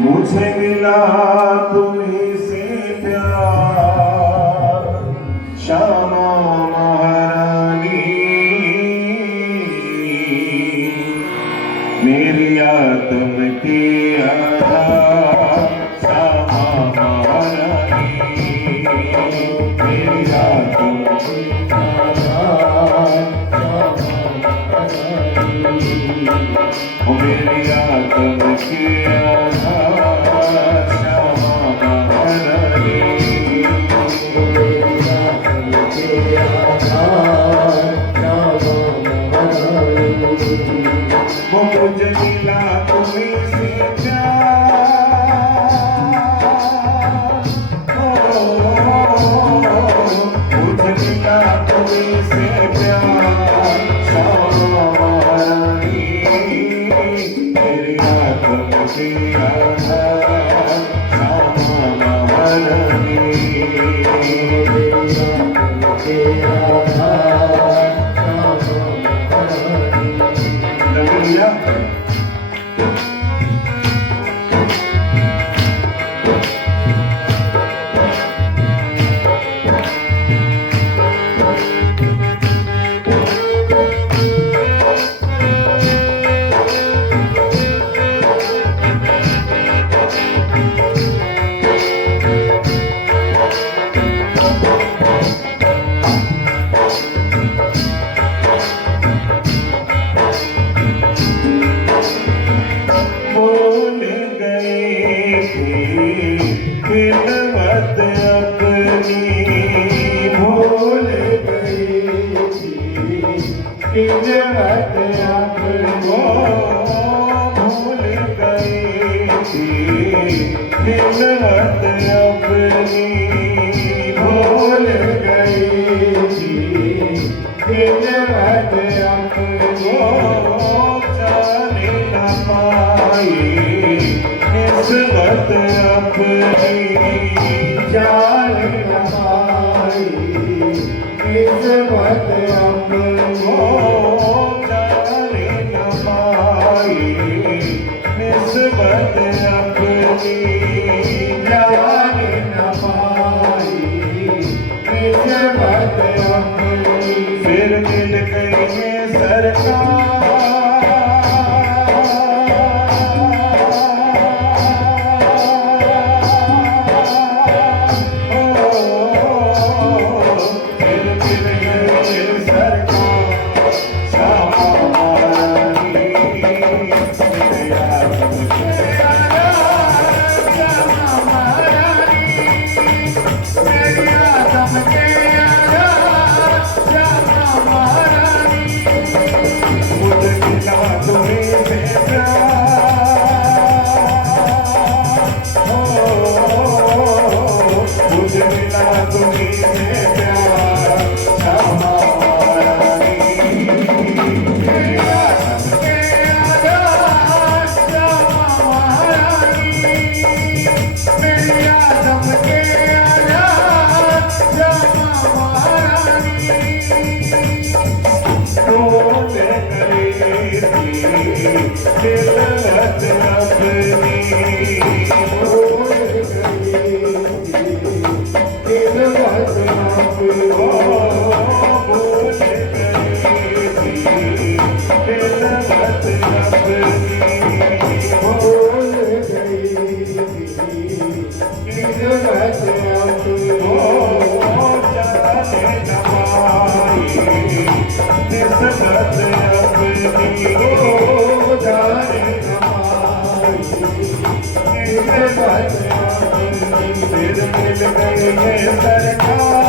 मुझे मिला तुम्हीं से प्यार श्यामा महारानी, मेरी आत्म के आधार श्यामा महारानी, मेरी आत्म के आधार मेरी आत्म के आधार श्यामा महारानी, मेरी आत्म के आधार श्यामा महारानी। वो मुझे मिला तुम्हीं से प्यार, मुझे मिला तुम्हीं से प्यार श्यामा महारानी, मेरी आत्म के आधार श्यामा महारानी, मेरी आत्म के आधार श्यामा महारानी। भूल गए थे खिदमत अपनी, भूल गए थे खिदमत अपनी, भूल गए थे खिदमत अपनी, भूल गए थे खिदमत अपनी, जाने न पाए निस्बत अपनी, जान न पाए निस्बत अपनी, जाने न पाए निस्बत अपनी, जान न पाए निस्बत अपनी। फिर मिल गई है सरकार, मुझे मिला तुम्हीं से प्यार श्यामा महारानी, मेरी आत्म के आधार श्यामा महारानी, मेरी आत्म के आधार श्यामा महारानी। टोल गई थी खिदमत अपनी, भूल गई खिदमत अपनी, भूल गई थी खिदमत अपनी, भूल गई थी खिदमत अपनी, जाने न पाई निस्बत अपनी, जाने न पाई निस्बत अपनी। फिर मिल गई है सरकार।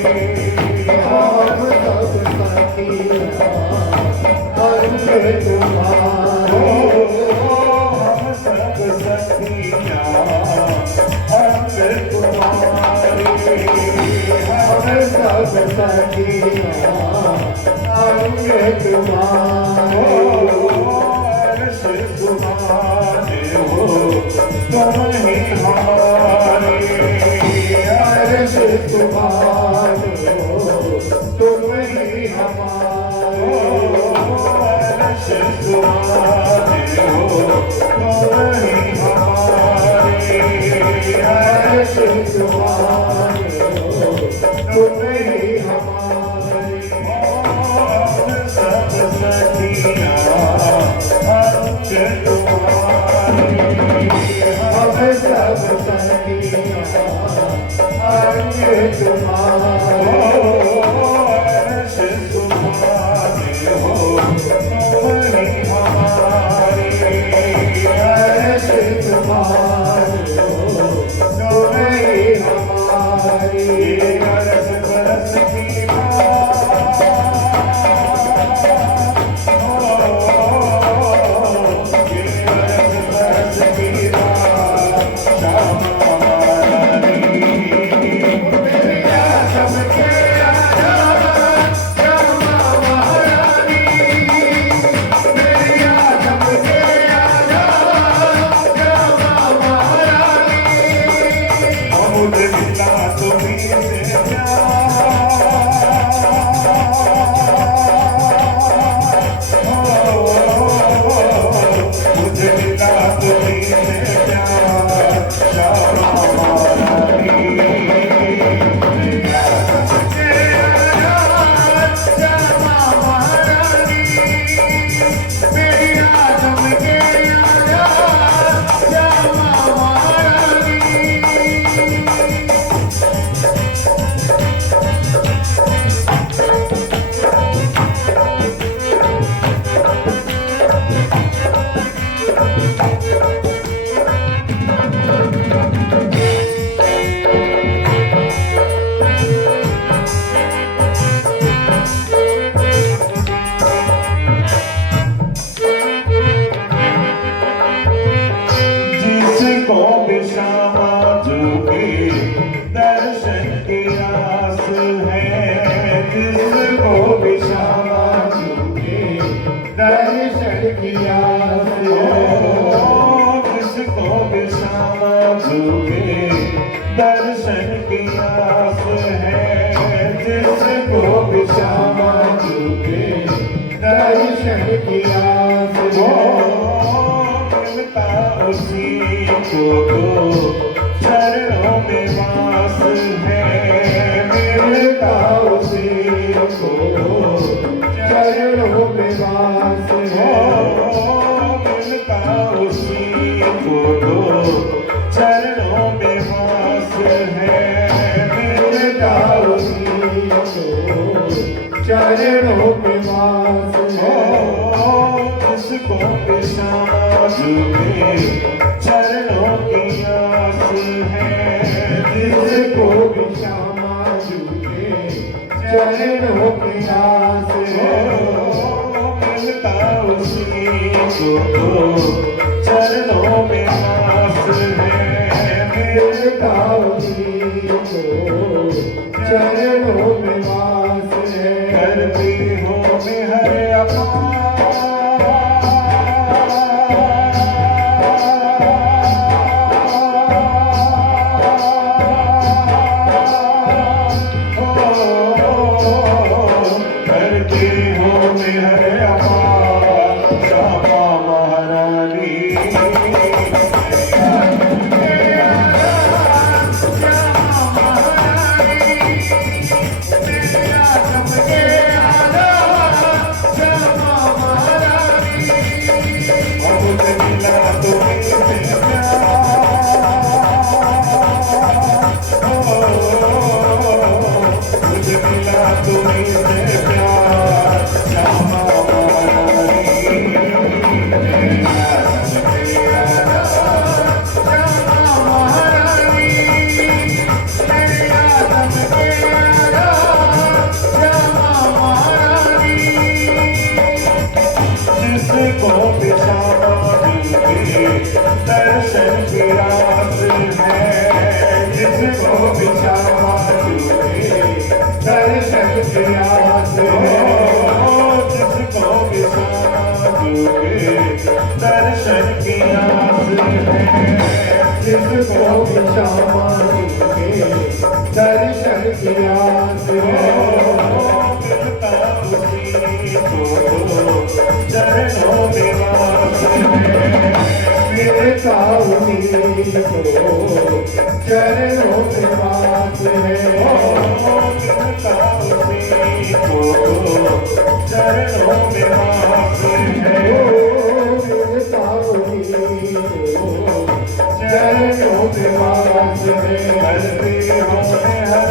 हम सब सखिया अंग तुम्हारे। हम सब सखिया अंग तुम्हारे। हम सब सखिया अंग तुम्हारे। अर्श तुम्हारे हो तुम ही हमारे। अर्श तुम्हारे हो तुम ही हमारे। अर्श तुम्हारे हो तुम ही हमारे। अर्श तुम्हारे हो तुम ही हमारे। हम सब सखिया अंग तुम्हारे। हम सब सखिया अंग तुम्हारे। अर्श तुम्हारे हो तुम ही हमारे। अर्श तुम्हारे हो तुम ही हमारे। ये अरस बरस की बात, ये अरस बरस की बात, श्यामा रानी। मुझे मिला तुम्हीं से प्यार। मुझे मिला तुम्हीं से प्यार, श्यामा रानी। जिसको भी श्यामा झुके दर्शन की आस है। जिसको भी श्यामा झुके दर्शन की आस है। जिसको भी श्यामा झुके दर्शन की आस है। जिसको भी श्यामा झुके दर्शन की आस है। मिलता उसी को तो चरणों में वास है। मिलता उसी को चरणों में वास है। मिलता उसी को तो चरणों में वास है। मिलता उसी को चरणों में वास है। जिसको भी श्यामा झुके चरणों की आस है। जिसको भी श्यामा झुके चरणों की आस है। मिलता उसी को तो चरणों में वास है। मिलता उसी को चरणों में वास है। करती हो मेहर अपार। करती हो मेहर अपार, श्यामा महारानी। श्यामा की आस है, जिसको भी क्षमा झूठे दर्शन की आस है, जिसको भी क्षमा झूठे दर्शन की आस है, जिसको भी क्षमा झूठे दर्शन की आस है। चरणों में वास है, मिलता उन्हीं को चरणों में वास है। चरणों में वास है, मिलता उन्हीं को चरणों में वास है। करते होने हरे